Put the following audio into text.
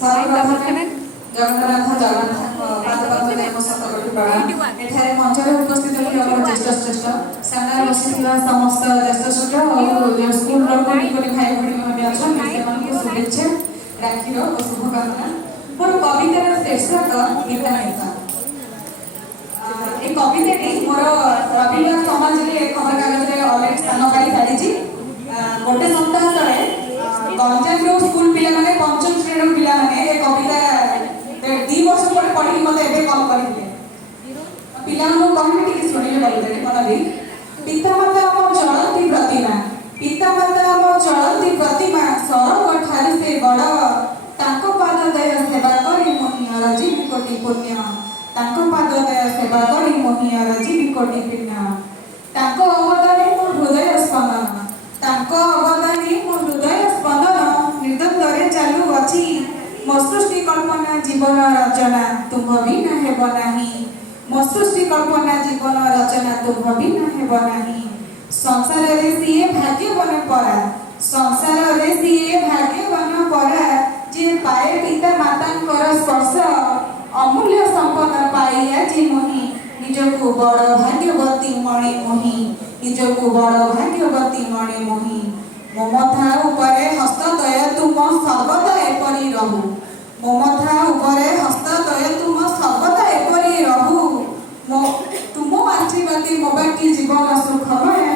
ଜଗନ୍ନାଥ ପାଦପଦ୍ମରେ ନମସ୍କାର କରିପାର ଏଠାରେ ମଞ୍ଚରେ ଉପସ୍ଥିତ ଥିବା ଜ୍ୟେଷ୍ଠ ଶ୍ରେଷ୍ଠ ସାମ୍ନାରେ ବସିଥିବା ସମସ୍ତ ଜ୍ୟେଷ୍ଠ ଶ୍ରେଷ୍ଠ ଆଉ ସ୍କୁଲର କୁନି ଭାଇ ଭଉଣୀମାନେ ଅଛନ୍ତି ସେମାନଙ୍କୁ ଶୁଭେଚ୍ଛା ରାକ୍ଷୀର ଓ ଶୁଭକାମନା। ମୋର କବିତାର ଶୀର୍ଷକ ପିତାମାତା। এই কবিতাটি মোর রবিবার সমাজে খবরকাগজে অলরেডি স্থান পাই সারিছি। গোটে সপ্তাহ তলে গঞ্জামর স্কুল পিলা মানে পঞ্চম শ্রেণীর পিলা মানে এই কবিতা 2 বর্ষ পরে পড়ি মতে এবে কল করিলে পিলা কহিলে টিকে শুনিলে বলিলে মনে পিতামাতা আমার চলতি প্রতিমা পিতামাতা আমার চলতি প্রতিমা সরগ ঠারি সে বড় তাঙ্ক পাদ দয়া সেবা করি মহিয়ার জীবি কোটি পুণ্য তাঙ্ক পাদ দয়া সেবা করি মহিয়ার জীবি কোটি পুণ্য তাঙ্ক অবদানে মো হৃদয় স্পন্দন ତାଙ୍କ ଅବଦାନୀ ମୋ ହୃଦୟ ସ୍ପନ୍ଦନ ନିର୍ଦ୍ଦରେ ଚାଲୁଅଛି ମୋ ସୃଷ୍ଟି କଳ୍ପନା ଜୀବନ ରଚନା ତୁମ୍ଭ ବିନା ହେବ ନାହିଁ ମୋ ସୃଷ୍ଟି କଳ୍ପନା ଜୀବନ ରଚନା ତୁମ୍ଭ ବିନା ହେବ ନାହିଁ ସଂସାରରେ ସିଏ ଭାଗ୍ୟବାନ ପରା ସଂସାରରେ ସିଏ ଭାଗ୍ୟବାନ ପରା ଯିଏ ପାଏ ପିତା ମାତାଙ୍କର ସ୍ପର୍ଶ ଅମୂଲ୍ୟ ସମ୍ପଦ ପାଇ ଆଜି ମୋହି ନିଜକୁ ବଡ଼ ଭାଗ୍ୟବତୀ ମଣି ମୋହି ନିଜକୁ ବଡ଼ ଭାଗ୍ୟବତୀ ମଣି ମୋହି ମମତା ଉପରେ ହସ୍ତଦୟ ତୁମ ସର୍ବଦା ଏପରି ରହୁ ମମତା ଉପରେ ହସ୍ତଦୟ ତୁମ ସର୍ବଦା ଏପରି ରହୁ ତୁମ ଆଶୀର୍ବାଦୀ ମୋ ବାକି ଜୀବନ ସୁଖମୟ